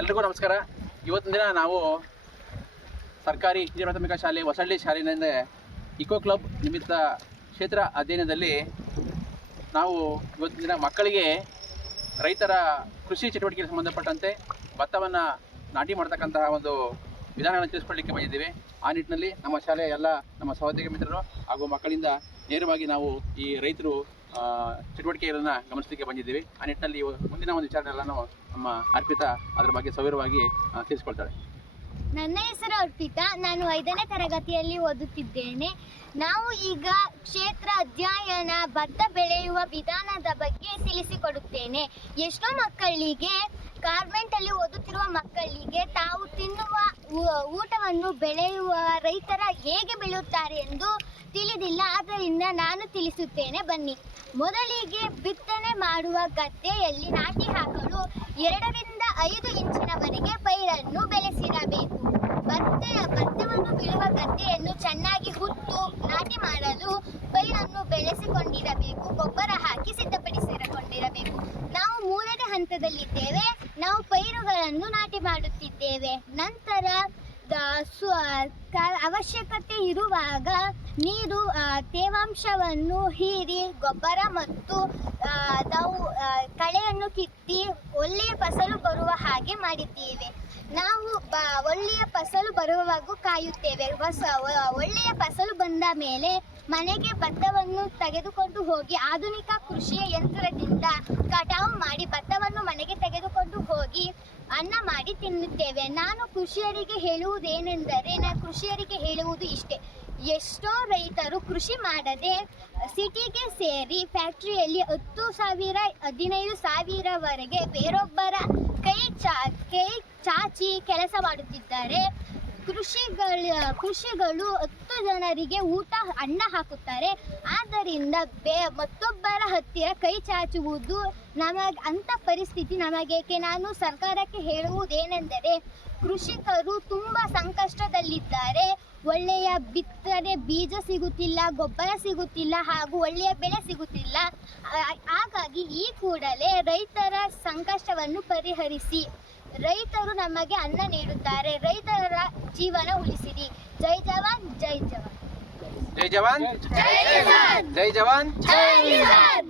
ಎಲ್ರಿಗೂ ನಮಸ್ಕಾರ. ಇವತ್ತಿನ ದಿನ ನಾವು ಸರ್ಕಾರಿ ಹಿರಿಯ ಪ್ರಾಥಮಿಕ ಶಾಲೆ ಹೊಸಳ್ಳಿ ಶಾಲೆಯಿಂದ ಇಕೋ ಕ್ಲಬ್ ನಿಮಿತ್ತ ಕ್ಷೇತ್ರ ಅಧ್ಯಯನದಲ್ಲಿ ನಾವು ಇವತ್ತಿನ ದಿನ ಮಕ್ಕಳಿಗೆ ರೈತರ ಕೃಷಿ ಚಟುವಟಿಕೆಗೆ ಸಂಬಂಧಪಟ್ಟಂತೆ ಭತ್ತವನ್ನು ನಾಟಿ ಮಾಡ್ತಕ್ಕಂತಹ ಒಂದು ವಿಧಾನಗಳನ್ನು ತಿಳಿಸ್ಕೊಳ್ಳಿಕ್ಕೆ ಬಂದಿದ್ದೀವಿ. ಆ ನಿಟ್ಟಿನಲ್ಲಿ ನಮ್ಮ ಶಾಲೆಯ ಎಲ್ಲ ನಮ್ಮ ಸಹೋದ್ಯೋಗಿ ಮಿತ್ರರು ಹಾಗೂ ಮಕ್ಕಳಿಂದ ನೇರವಾಗಿ ನಾವು ಈ ರೈತರು ಚಟುವಟಿಕೆಗಳನ್ನು ಗಮನಿಸಲಿಕ್ಕೆ ಬಂದಿದ್ದೀವಿ. ಆ ನಿಟ್ಟಿನಲ್ಲಿ ಮುಂದಿನ ಒಂದು ವಿಚಾರಗಳನ್ನು ನಮ್ಮ ಅರ್ಪಿತಾ ಅದರ ಬಗ್ಗೆ ಸವಿರವಾಗಿ ತಿಳಿಸ್ಕೊಳ್ತಾಳೆ. ನನ್ನ ಹೆಸರು ಅರ್ಪಿತಾ, ನಾನು 5ನೇ ತರಗತಿಯಲ್ಲಿ ಓದುತ್ತಿದ್ದೇನೆ. ನಾವು ಈಗ ಕ್ಷೇತ್ರ ಅಧ್ಯಯನ ಭತ್ತ ಬೆಳೆಯುವ ವಿಧಾನದ ಬಗ್ಗೆ ತಿಳಿಸಿಕೊಡುತ್ತೇನೆ. ಎಷ್ಟೋ ಮಕ್ಕಳಿಗೆ ಕಾನ್ವೆಂಟಲ್ಲಿ ಓದುತ್ತಿರುವ ಮಕ್ಕಳಿಗೆ ತಾವು ತಿನ್ನುವ ಊಟವನ್ನು ಬೆಳೆಯುವ ರೈತರ ಹೇಗೆ ಬೆಳೆಯುತ್ತಾರೆ ಎಂದು ತಿಳಿದಿಲ್ಲ. ಆದ್ದರಿಂದ ನಾನು ತಿಳಿಸುತ್ತೇನೆ, ಬನ್ನಿ. ಮೊದಲಿಗೆ ಬಿತ್ತನೆ ಮಾಡುವ ಗದ್ದೆಯಲ್ಲಿ ನಾಟಿ ಹಾಕಲು 2 ರಿಂದ 5 ಇಂಚಿನವರೆಗೆ ಪೈರನ್ನು ಬೆಳೆಸಿರಬೇಕು. ಭತ್ತವನ್ನು ಬೆಳೆಯುವ ಗದ್ದೆಯನ್ನು ಚೆನ್ನಾಗಿ ಹುತ್ತು ನಾಟಿ ಮಾಡಲು ಪೈರನ್ನು ಬೆಳೆಸಿಕೊಂಡಿರಬೇಕು. ಗೊಬ್ಬರ ಹಾಕಿ ಸಿದ್ಧಪಡಿಸಿಕೊಂಡಿರಬೇಕು. ನಾವು 3ನೇ ಹಂತದಲ್ಲಿದ್ದೇವೆ. ನಾವು ಪೈರುಗಳನ್ನು ನಾಟಿ ಮಾಡುತ್ತಿದ್ದೇವೆ. ನಂತರ ಅವಶ್ಯಕತೆ ಇರುವಾಗ ನೀರು ತೇವಾಂಶವನ್ನು ಹೀರಿ ಗೊಬ್ಬರ ಮತ್ತು ನಾವು ಕಳೆಯನ್ನು ಕಿತ್ತಿ ಒಳ್ಳೆಯ ಫಸಲು ಬರುವ ಹಾಗೆ ಮಾಡಿದ್ದೇವೆ. ನಾವು ಒಳ್ಳೆಯ ಫಸಲು ಬರುವವರೆಗೂ ಕಾಯುತ್ತೇವೆ. ಒಳ್ಳೆಯ ಫಸಲು ಬಂದ ಮೇಲೆ ಮನೆಗೆ ಭತ್ತವನ್ನು ತೆಗೆದುಕೊಂಡು ಹೋಗಿ ಆಧುನಿಕ ಕೃಷಿಯ ಯಂತ್ರದಿಂದ ಕಟಾವು ಮಾಡಿ ಭತ್ತವನ್ನು ಮನೆಗೆ ತೆಗೆದುಕೊಂಡು ಹೋಗಿ ಅನ್ನ ಮಾಡಿ ತಿನ್ನುತ್ತೇವೆ. ನಾನು ಕೃಷಿಯರಿಗೆ ಹೇಳುವುದು ಇಷ್ಟೇ. ಎಷ್ಟೋ ರೈತರು ಕೃಷಿ ಮಾಡದೆ ಸಿಟಿಗೆ ಸೇರಿ ಫ್ಯಾಕ್ಟ್ರಿಯಲ್ಲಿ 10,000 15,000ವರೆಗೆ ಬೇರೊಬ್ಬರ ಕೈ ಚಾಚಿ ಕೆಲಸ ಮಾಡುತ್ತಿದ್ದಾರೆ. ಕೃಷಿಗಳು 10 ಜನರಿಗೆ ಅನ್ನ ಹಾಕುತ್ತಾರೆ. ಆದ್ದರಿಂದ ಮತ್ತೊಬ್ಬರ ಹತ್ತಿರ ಕೈ ಚಾಚುವುದು ಅಂಥ ಪರಿಸ್ಥಿತಿ ನಮಗೇಕೆ? ನಾನು ಸರ್ಕಾರಕ್ಕೆ ಹೇಳುವುದೇನೆಂದರೆ, ಕೃಷಿಕರು ತುಂಬ ಸಂಕಷ್ಟದಲ್ಲಿದ್ದಾರೆ. ಒಳ್ಳೆಯ ಬಿತ್ತನೆ ಬೀಜ ಸಿಗುತ್ತಿಲ್ಲ, ಗೊಬ್ಬರ ಸಿಗುತ್ತಿಲ್ಲ, ಹಾಗೂ ಒಳ್ಳೆಯ ಬೆಳೆ ಸಿಗುತ್ತಿಲ್ಲ. ಹಾಗಾಗಿ ಈ ಕೂಡಲೇ ರೈತರ ಸಂಕಷ್ಟವನ್ನು ಪರಿಹರಿಸಿ. ರೈತರು ನಮಗೆ ಅನ್ನ ನೀಡುತ್ತಾರೆ. ರೈತರ ಜೀವನ ಉಳಿಸಿರಿ. ಜೈ ಜವಾನ್, ಜೈ ಜವಾನ್. ಜೈ ಜವಾನ್, ಜೈ ಜವಾನ್, ಜೈ ಜವಾನ್.